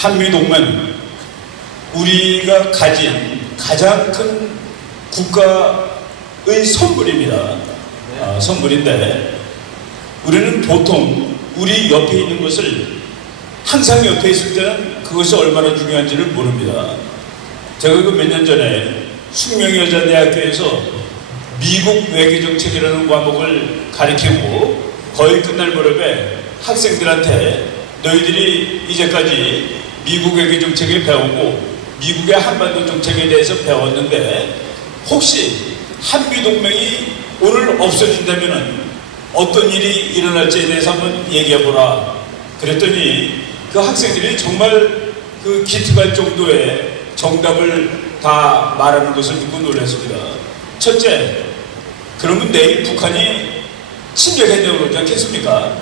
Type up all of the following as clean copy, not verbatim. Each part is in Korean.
한미동맹, 우리가 가진 가장 큰 국가의 선물입니다. 선물인데 우리는 보통 우리 옆에 있는 것을 항상 옆에 있을 때는 그것이 얼마나 중요한지를 모릅니다. 제가 그 몇 년 전에 숙명여자대학교에서 미국 외교정책이라는 과목을 가르치고 거의 끝날 무렵에 학생들한테 너희들이 이제까지 미국 외교정책을 배우고 미국의 한반도 정책에 대해서 배웠는데 혹시 한미동맹이 오늘 없어진다면 어떤 일이 일어날지에 대해서 한번 얘기해보라. 그랬더니 그 학생들이 정말 그 기특할 정도의 정답을 다 말하는 것을 듣고 놀랐습니다. 첫째, 그러면 내일 북한이 침략한다고 그러지 않겠습니까?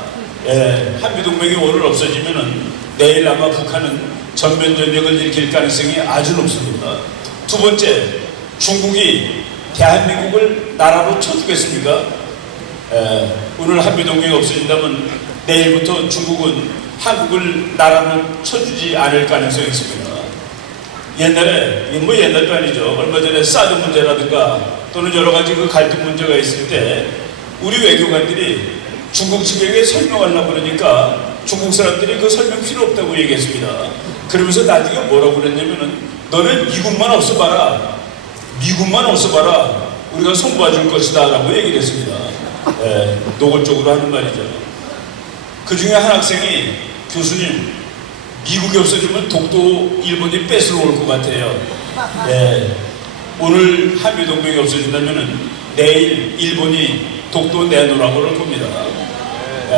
한미동맹이 오늘 없어지면은 내일 아마 북한은 전면전력을 일으킬 가능성이 아주 높습니다. 두 번째, 중국이 대한민국을 나라로 쳐주겠습니까? 오늘 한미동맹이 없어진다면 내일부터 중국은 한국을 나라로 쳐주지 않을 가능성이 있습니다. 옛날에, 이건 뭐 옛날도 아니죠. 얼마 전에 사드 문제라든가 또는 여러 가지 그 갈등 문제가 있을 때 우리 외교관들이 중국 측에게 설명하려고 그러니까 중국 사람들이 그 설명 필요 없다고 얘기했습니다. 그러면서 나중에 뭐라고 그랬냐면은 너는 미국만 없어봐라. 미국만 없어봐라. 우리가 손봐줄 것이다 라고 얘기를 했습니다. 노골적으로 하는 말이죠. 그 중에 한 학생이 교수님, 미국이 없어지면 독도 일본이 뺏으러 올 것 같아요. 오늘 한미동맹이 없어진다면 내일 일본이 독도 내놓으라고 그럴 겁니다.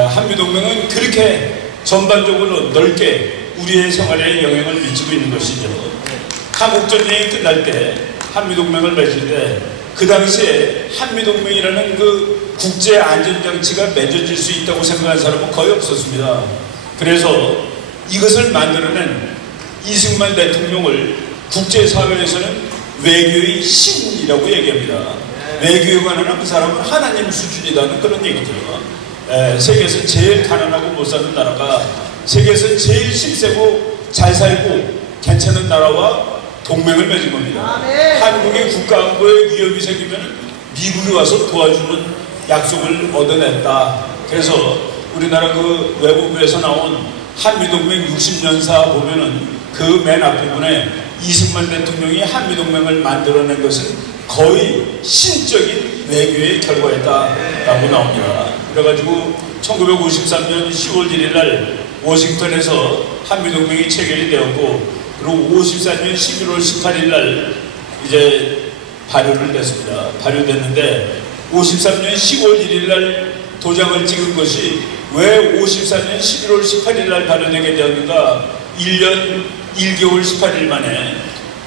한미동맹은 그렇게 전반적으로 넓게 우리의 생활에 영향을 미치고 있는 것이죠. 한국전쟁이 끝날 때 한미동맹을 맺을 때 그 당시에 한미동맹이라는 그 국제안전장치가 맺어질 수 있다고 생각한 사람은 거의 없었습니다. 그래서 이것을 만들어낸 이승만 대통령을 국제사회에서는 외교의 신이라고 얘기합니다. 외교에 관한 그 사람은 하나님 수준이라는 그런 얘기죠. 세계에서 제일 가난하고 못 사는 나라가 세계에서 제일 힘세고 잘 살고 괜찮은 나라와 동맹을 맺은 겁니다. 한국의 국가안보에 위협이 생기면 미국이 와서 도와주는 약속을 얻어냈다. 그래서 우리나라 그 외무부에서 나온 한미동맹 60년사 보면은 그 맨 앞부분에 이승만 대통령이 한미동맹을 만들어낸 것은 거의 신적인 외교의 결과였다라고 나옵니다. 그래가지고 1953년 10월 1일 날 워싱턴에서 한미동맹이 체결이 되었고 그리고 54년 11월 18일 날 이제 발효를 됐습니다. 발효됐는데 53년 10월 1일 날 도장을 찍은 것이 왜 54년 11월 18일 날 발효되게 되었는가? 1년 1개월 18일 만에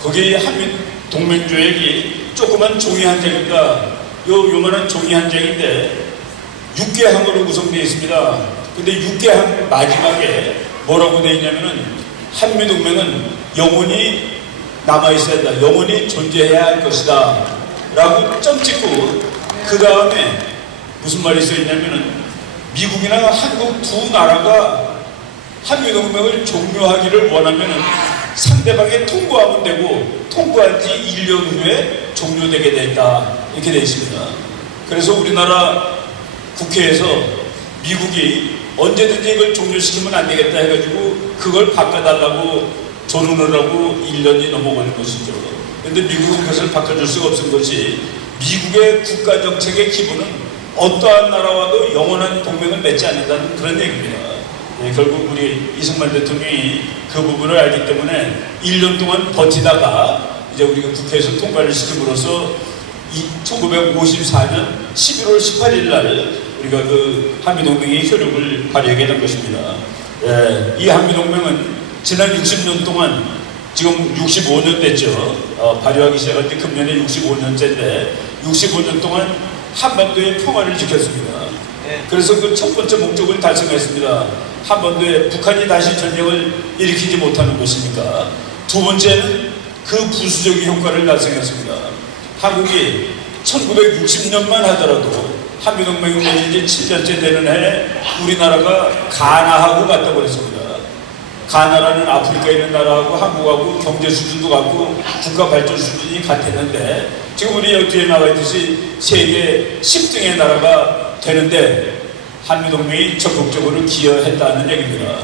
거기 한미동맹조약이 조그만 종이 한 장인가 요만한 종이 한 장인데 6개항으로 구성되어 있습니다. 근데 6개항 마지막에 뭐라고 되어 있냐면은 한미동맹은 영원히 남아있어야 한다. 영원히 존재해야 할 것이다. 라고 점 찍고 그 다음에 무슨 말이 써있냐면은 미국이나 한국 두 나라가 한미동맹을 종료하기를 원하면은 상대방에 통보하면 되고 통보한 지 1년 후에 종료되게 된다. 이렇게 되어 있습니다. 그래서 우리나라 국회에서 미국이 언제든지 이걸 종료시키면 안 되겠다 해가지고 그걸 바꿔달라고 조론을 하고 1년이 넘어가는 것이죠. 그런데 미국은 그것을 바꿔줄 수가 없은 것이 미국의 국가정책의 기본은 어떠한 나라와도 영원한 동맹을 맺지 않는다는 그런 얘기입니다. 결국 우리 이승만 대통령이 그 부분을 알기 때문에 1년 동안 버티다가 이제 우리가 국회에서 통과를 시킴으로써 1954년 11월 18일 날 우리가 그 한미동맹의 효력을 발휘하게 된 것입니다. 이 한미동맹은 지난 60년 동안 지금 65년 됐죠. 발효하기 시작할 때 금년에 65년째인데 65년 동안 한반도의 평화를 지켰습니다. 그래서 그 첫 번째 목적을 달성했습니다. 한반도에 북한이 다시 전쟁을 일으키지 못하는 것이니까. 두 번째는 그 부수적인 효과를 달성했습니다. 한국이 1960년만 하더라도 한미동맹이 맺은 지 7년째 되는 해에 우리나라가 가나하고 같다고 그랬습니다. 가나라는 아프리카에 있는 나라하고 한국하고 경제 수준도 같고 국가 발전 수준이 같았는데 지금 우리 여기 뒤에 나와 있듯이 세계 10등의 나라가 되는데 한미동맹이 적극적으로 기여했다는 얘기입니다.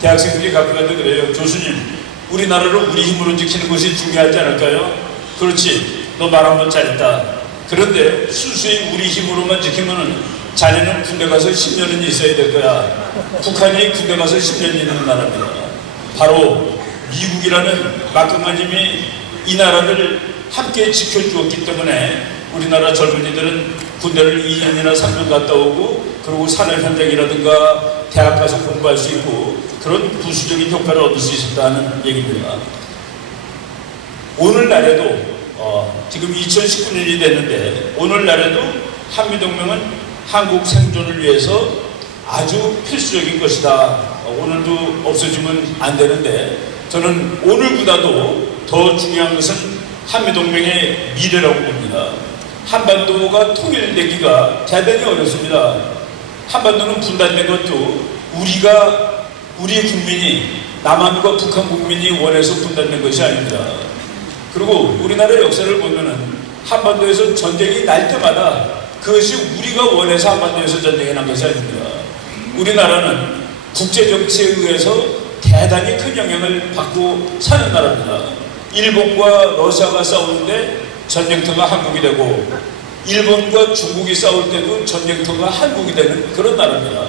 대학생들이 가끔 가도 그래요. 교수님, 우리나라를 우리 힘으로 지키는 것이 중요하지 않을까요? 그렇지, 너 말 한번 잘했다. 그런데 순수히 우리 힘으로만 지키면은 자네는 군대 가서 10년은 있어야 될 거야. 북한이 군대 가서 10년 있는 나라입니다. 바로 미국이라는 막강한힘이 이 나라를 함께 지켜주었기 때문에 우리나라 젊은이들은 군대를 2년이나 3년 갔다 오고 그리고 산업 현장이라든가 대학 가서 공부할 수 있고 그런 부수적인 효과를 얻을 수 있었다는 얘기입니다. 오늘날에도 지금 2019년이 됐는데 오늘날에도 한미동맹은 한국 생존을 위해서 아주 필수적인 것이다. 오늘도 없어지면 안 되는데 저는 오늘보다도 더 중요한 것은 한미동맹의 미래라고 봅니다. 한반도가 통일되기가 대단히 어렵습니다. 한반도는 분단된 것도 우리 국민이 남한과 북한 국민이 원해서 분단된 것이 아닙니다. 그리고 우리나라 역사를 보면은 한반도에서 전쟁이 날 때마다 그것이 우리가 원해서 한반도에서 전쟁이 난 것이 아닙니다. 우리나라는 국제정치에 의해서 대단히 큰 영향을 받고 사는 나라입니다. 일본과 러시아가 싸우는데 전쟁터가 한국이 되고 일본과 중국이 싸울 때도 전쟁터가 한국이 되는 그런 나라입니다.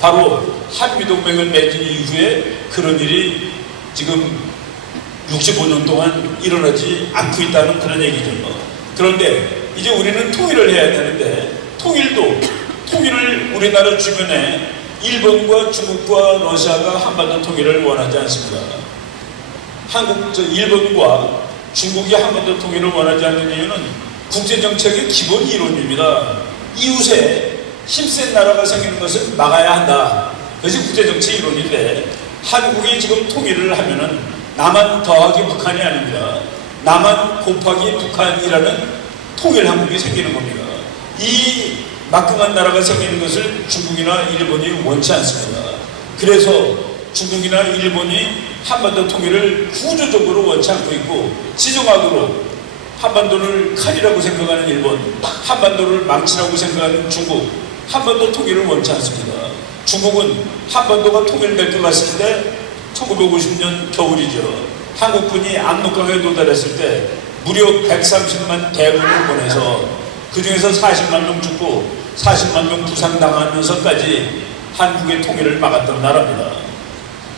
바로 한미동맹을 맺은 이후에 그런 일이 지금 65년 동안 일어나지 않고 있다는 그런 얘기죠. 그런데 이제 우리는 통일을 해야 되는데 통일을 우리나라 주변에 일본과 중국과 러시아가 한반도 통일을 원하지 않습니다. 일본과 중국이 한반도 통일을 원하지 않는 이유는 국제정책의 기본 이론입니다. 이웃에 힘센 나라가 생기는 것을 막아야 한다. 그것이 국제정치 이론인데 한국이 지금 통일을 하면은 남한 더하기 북한이 아닙니다. 남한 곱하기 북한이라는 통일 한국이 생기는 겁니다. 이 막강한 나라가 생기는 것을 중국이나 일본이 원치 않습니다. 그래서 중국이나 일본이 한반도 통일을 구조적으로 원치 않고 있고 지정학으로 한반도를 칼이라고 생각하는 일본, 한반도를 망치라고 생각하는 중국, 한반도 통일을 원치 않습니다. 중국은 한반도가 통일될 것 같을 때 1950년 겨울이죠. 한국군이 압록강에 도달했을 때 무려 130만 대군을 보내서 그 중에서 40만 명 죽고 40만 명 부상당하면서까지 한국의 통일을 막았던 나라입니다.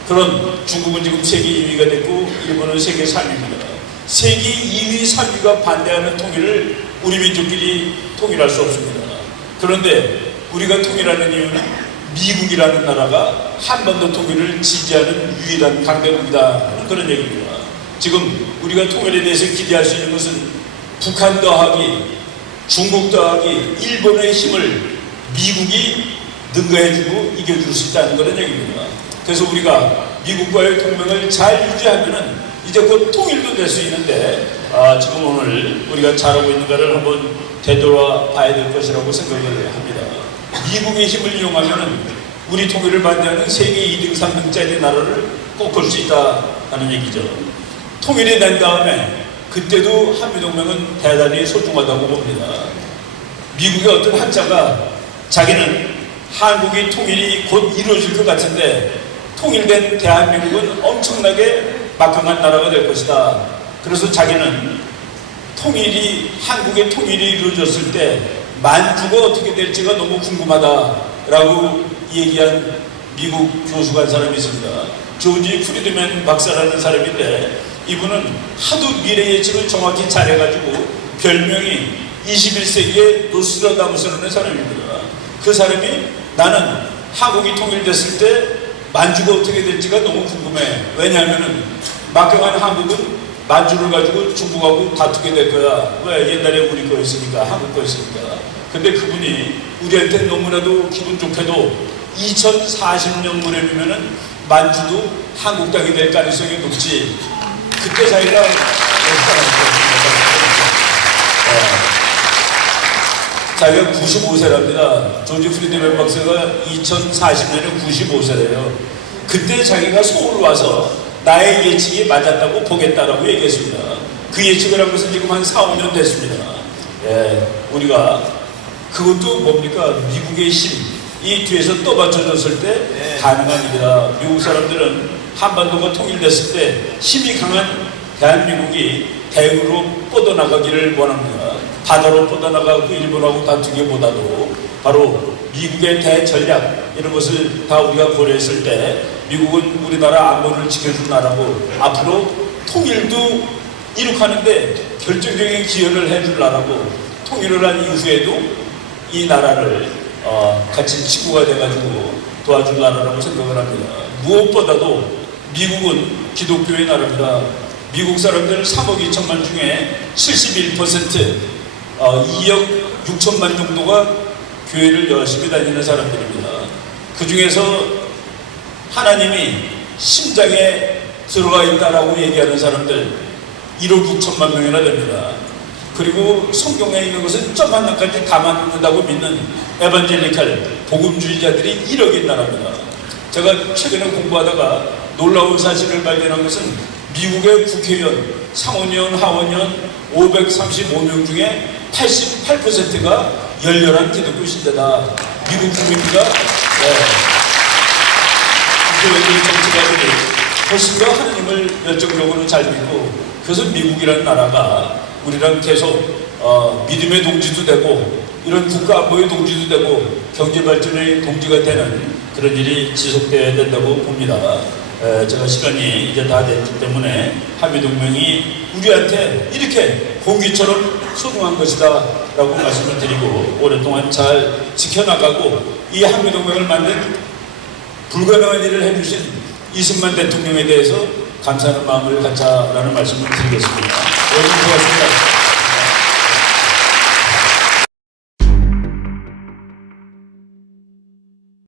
그런 중국은 지금 세계 2위가 됐고 일본은 세계 3위입니다. 세계 2위, 3위가 반대하는 통일을 우리 민족끼리 통일할 수 없습니다. 그런데 우리가 통일하는 이유는 미국이라는 나라가 한반도 통일을 지지하는 유일한 강대국이다. 그런 얘기입니다. 지금 우리가 통일에 대해서 기대할 수 있는 것은 북한 더하기 중국 더하기 일본의 힘을 미국이 능가해주고 이겨줄 수 있다는 그런 얘기입니다. 그래서 우리가 미국과의 동맹을 잘 유지하면은 이제 곧 통일도 될 수 있는데 지금 오늘 우리가 잘하고 있는가를 한번 되돌아 봐야 될 것이라고 생각을 합니다. 미국의 힘을 이용하면은 우리 통일을 반대하는 세계 2등, 3등짜리 나라를 꺾을 수 있다는 얘기죠. 통일이 된 다음에 그때도 한미동맹은 대단히 소중하다고 봅니다. 미국의 어떤 학자가 자기는 한국이 통일이 곧 이루어질 것 같은데 통일된 대한민국은 엄청나게 막강한 나라가 될 것이다. 그래서 자기는 한국의 통일이 이루어졌을 때 만주가 어떻게 될지가 너무 궁금하다라고 얘기한 미국 교수가 한 사람이 있습니다. 조지 프리드맨 박사라는 사람인데 이분은 하도 미래 예측을 정확히 잘해가지고 별명이 21세기의 노스트라다무스라는 사람입니다. 그 사람이 나는 한국이 통일됐을 때 만주가 어떻게 될지가 너무 궁금해. 왜냐하면은 막강한 한국은 만주를 가지고 중국하고 다투게 될 거야. 왜? 옛날에 우리 거였으니까, 한국 거였으니까. 근데 그분이 우리한테 너무나도 기분 좋게도 2040년 무렵이면은 만주도 한국 땅이 될 가능성이 높지. 그때 자기가 자기가 95세랍니다. 조지 프리드맨 박사가 2040년에 95세래요. 그때 자기가 서울 와서 나의 예측이 맞았다고 보겠다라고 얘기했습니다. 그 예측을 한 것은 지금 한 4, 5년 됐습니다. 우리가 그것도 뭡니까? 미국의 힘이 뒤에서 떠받쳐줬을 때 가능한 일이다. 미국 사람들은 한반도가 통일됐을 때 힘이 강한 대한민국이 대으로 뻗어나가기를 원합니다. 바다로 뻗어나가고 일본하고 다투기보다도 바로 미국의 대전략 이런 것을 다 우리가 고려했을 때 미국은 우리나라 안보를 지켜준 나라고 앞으로 통일도 이룩하는데 결정적인 기여를 해줄 나라고 통일을 한 이후에도 이 나라를 같이 친구가 돼가지고 도와줄 나라라고 생각을 합니다. 무엇보다도 미국은 기독교의 나라입니다. 미국 사람들 3억 2천만 중에 71% 2억 6천만 정도가 교회를 열심히 다니는 사람들입니다. 그 중에서 하나님이 심장에 들어가 있다라고 얘기하는 사람들 1억 6천만 명이나 됩니다. 그리고 성경에 있는 것은 점 하나까지 다 맞는다고 믿는 에반젤리칼 복음주의자들이 1억인 나라입니다. 제가 최근에 공부하다가 놀라운 사실을 발견한 것은 미국의 국회의원, 상원의원, 하원의원 535명 중에 88%가 열렬한 기독교 신자다. 미국 국민입니다. 국회의원들 정치가들이 훨씬 더 하나님을 열정적으로 잘 믿고 그래서 미국이라는 나라가 우리랑 계속 믿음의 동지도 되고 이런 국가 안보의 동지도 되고 경제 발전의 동지가 되는 그런 일이 지속되어야 된다고 봅니다. 제가 시간이 이제 다 됐기 때문에 한미동맹이 우리한테 이렇게 공기처럼 소중한 것이다 라고 말씀을 드리고 오랫동안 잘 지켜나가고 이 한미동맹을 만든 불가능한 일을 해주신 이승만 대통령에 대해서 감사하는 마음을 갖자라는 말씀을 드리겠습니다. 여러분 고맙습니다.